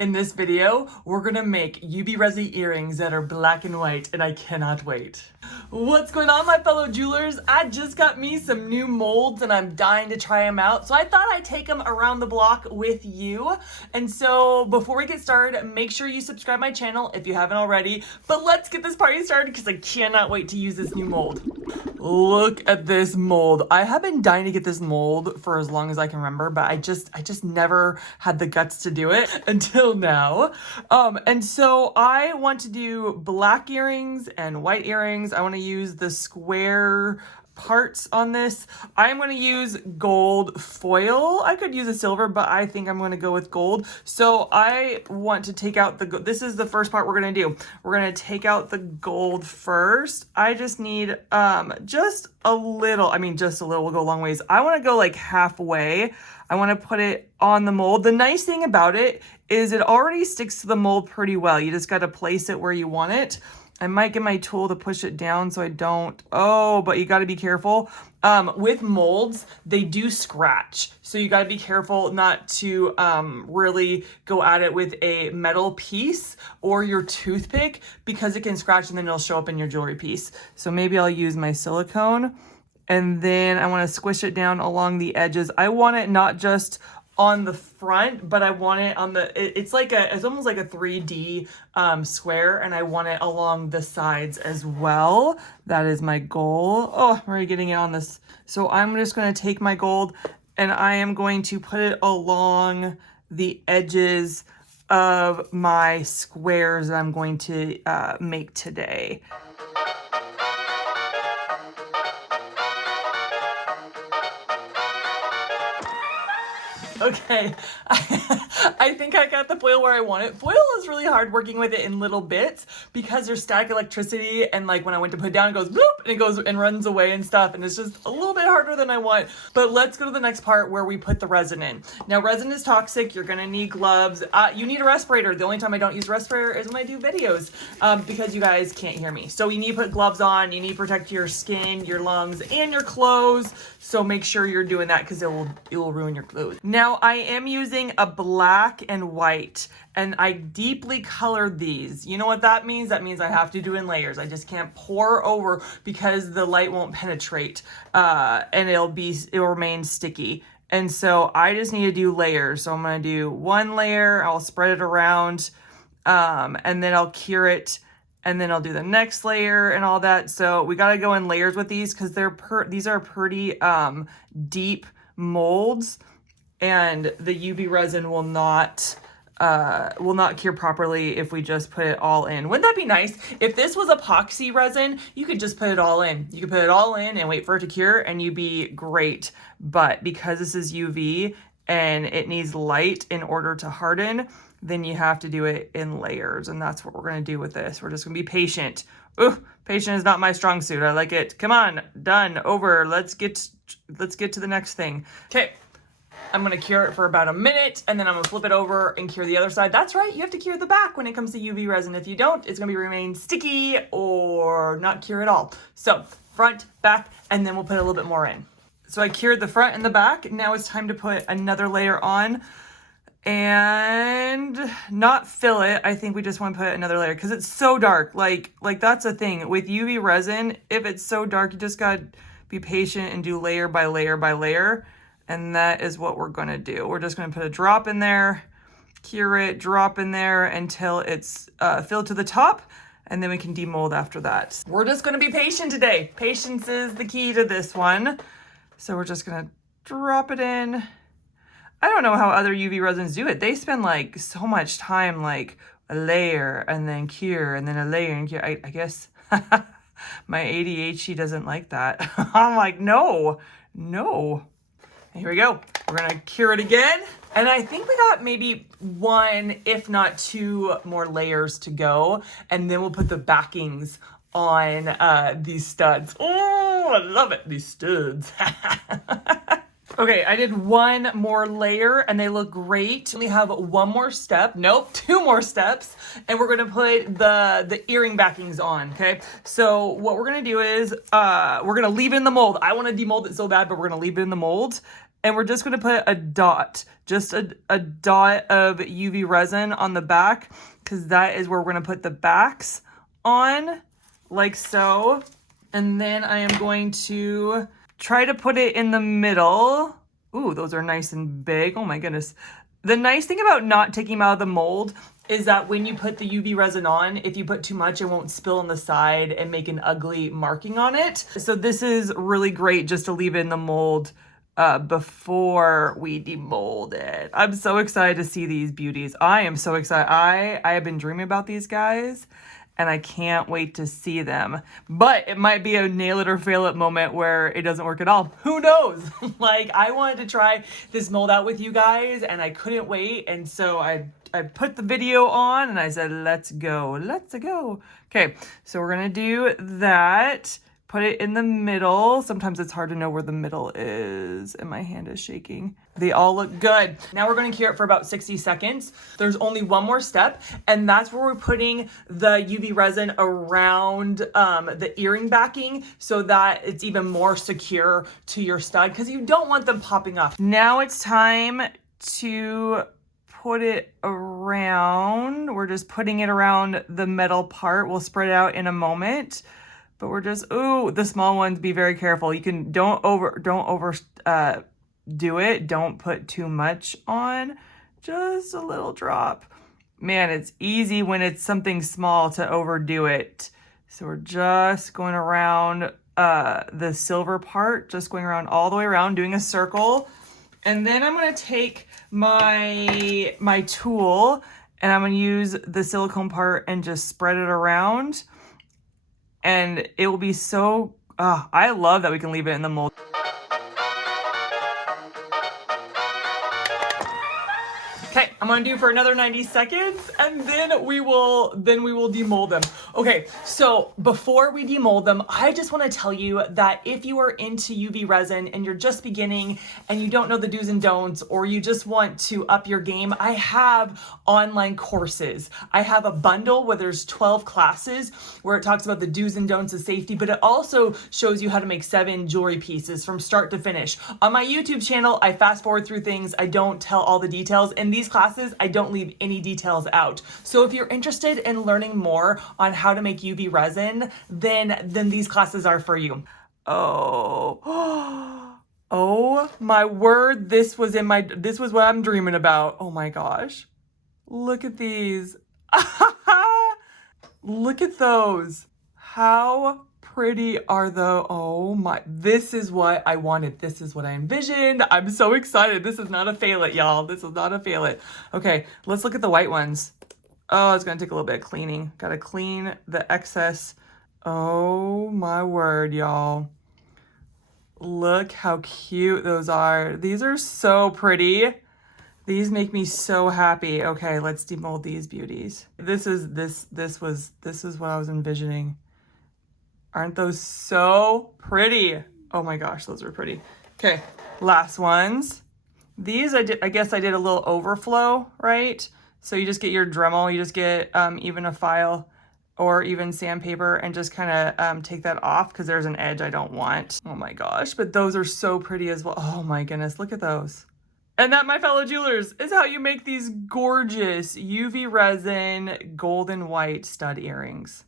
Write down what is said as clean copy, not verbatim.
In this video, we're gonna make UV resin earrings that are black and white, and I cannot wait. What's going on, my fellow jewelers? I just got me some new molds and I'm dying to try them out. So I thought I'd take them around the block with you. And so before we get started, make sure you subscribe my channel if you haven't already. But let's get this party started because I cannot wait to use this new mold. Look at this mold. I have been dying to get this mold for as long as I can remember, but I just never had the guts to do it until now. And so I want to do black earrings and white earrings. I want to use the square parts on this. I'm going to use gold foil. I could use a silver, but I think I'm going to go with gold. So I want to take out this is the first part we're going to do. We're going to take out the gold first. I just need just a little, will go a long ways. I want to go like halfway. I want to put it on the mold. The nice thing about it is it already sticks to the mold pretty well. You just got to place it where you want it. I might get my tool to push it down so I don't, but you got to be careful. With molds, they do scratch. So you got to be careful not to really go at it with a metal piece or your toothpick because it can scratch and then it'll show up in your jewelry piece. So maybe I'll use my silicone and then I want to squish it down along the edges. I want it not just on the front, but I want it on it's almost like a 3D square, and I want it along the sides as well. That is my goal. Oh, we're getting it on this. So I'm just going to take my gold and I am going to put it along the edges of my squares that I'm going to make today. Okay, I think I got the foil where I want it. Foil is really hard working with it in little bits because there's static electricity, and like when I went to put it down, it goes boop, and it goes and runs away and stuff, and it's just a little bit harder than I want. But let's go to the next part where we put the resin in. Now, resin is toxic. You're gonna need gloves. You need a respirator. The only time I don't use a respirator is when I do videos because you guys can't hear me. So you need to put gloves on. You need to protect your skin, your lungs, and your clothes. So make sure you're doing that because it will ruin your clothes. Now, I am using a black and white, and I deeply colored these. You know what that means? That means I have to do in layers. I just can't pour over because the light won't penetrate, and it'll remain sticky. And so I just need to do layers. So I'm gonna do one layer, I'll spread it around, and then I'll cure it, and then I'll do the next layer and all that. So we gotta go in layers with these because these are pretty deep molds. And the UV resin will not cure properly if we just put it all in. Wouldn't that be nice? If this was epoxy resin, you could just put it all in. You could put it all in and wait for it to cure and you'd be great. But because this is UV and it needs light in order to harden, then you have to do it in layers. And that's what we're gonna do with this. We're just gonna be patient. Ooh, patient is not my strong suit. I like it. Come on, done, over. Let's get to the next thing. Okay. I'm going to cure it for about a minute, and then I'm going to flip it over and cure the other side. That's right, you have to cure the back when it comes to UV resin. If you don't, it's going to remain sticky or not cure at all. So front, back, and then we'll put a little bit more in. So I cured the front and the back. Now it's time to put another layer on and not fill it. I think we just want to put another layer because it's so dark. Like that's the thing with UV resin. If it's so dark, you just got to be patient and do layer by layer by layer. And that is what we're gonna do. We're just gonna put a drop in there, cure it, drop in there until it's filled to the top, and then we can demold after that. We're just gonna be patient today. Patience is the key to this one. So we're just gonna drop it in. I don't know how other UV resins do it. They spend like so much time, like a layer and then cure and then a layer and cure. I guess my ADHD doesn't like that. I'm like, no. Here we go. We're gonna cure it again. And I think we got maybe one, if not two more layers to go. And then we'll put the backings on these studs. Oh, I love it, these studs. Okay, I did one more layer and they look great. We have one more step, nope, two more steps, and we're gonna put the earring backings on, okay? So what we're gonna do is, we're gonna leave it in the mold. I wanna demold it so bad, but we're gonna leave it in the mold. And we're just going to put a dot, just a dot of UV resin on the back, because that is where we're going to put the backs on, like so. And then I am going to try to put it in the middle. Ooh, those are nice and big. Oh my goodness. The nice thing about not taking them out of the mold is that when you put the UV resin on, if you put too much, it won't spill on the side and make an ugly marking on it. So this is really great just to leave it in the mold before we demold it. I'm so excited to see these beauties. I am so excited. I have been dreaming about these guys and I can't wait to see them. But it might be a nail it or fail it moment where it doesn't work at all. Who knows? Like, I wanted to try this mold out with you guys and I couldn't wait. And so I put the video on and I said, let's go, let's go. Okay, so we're gonna do that. Put it in the middle. Sometimes it's hard to know where the middle is and my hand is shaking. They all look good. Now we're going to cure it for about 60 seconds. There's only one more step, and that's where we're putting the UV resin around the earring backing so that it's even more secure to your stud because you don't want them popping off. Now it's time to put it around. We're just putting it around the metal part. We'll spread it out in a moment. But we're just, ooh, the small ones, be very careful. You can, don't over do it. Don't put too much on, just a little drop. Man, it's easy when it's something small to overdo it. So we're just going around the silver part, just going around all the way around, doing a circle. And then I'm gonna take my tool and I'm gonna use the silicone part and just spread it around. And it will be so, I love that we can leave it in the mold. Okay, I'm gonna do for another 90 seconds and then we will demold them. Okay, so before we demold them, I just wanna tell you that if you are into UV resin and you're just beginning and you don't know the do's and don'ts, or you just want to up your game, I have online courses. I have a bundle where there's 12 classes where it talks about the do's and don'ts of safety, but it also shows you how to make 7 jewelry pieces from start to finish. On my YouTube channel, I fast forward through things. I don't tell all the details. In these classes, I don't leave any details out. So if you're interested in learning more on how to make UV resin, then these classes are for you. Oh, oh my word. This was what I'm dreaming about. Oh my gosh. Look at these. Look at those. How pretty are the, oh my, this is what I wanted. This is what I envisioned. I'm so excited. This is not a fail it, y'all. This is not a fail it. Okay, let's look at the white ones. Oh, it's gonna take a little bit of cleaning. Gotta clean the excess. Oh my word, y'all. Look how cute those are. These are so pretty. These make me so happy. Okay, let's demold these beauties. This is what I was envisioning. Aren't those so pretty? Oh my gosh, those are pretty. Okay, last ones. These I guess I did a little overflow, right? So you just get your Dremel, you just get even a file or even sandpaper and just kind of take that off because there's an edge I don't want. Oh my gosh, but those are so pretty as well. Oh my goodness, look at those. And that, my fellow jewelers, is how you make these gorgeous UV resin golden white stud earrings.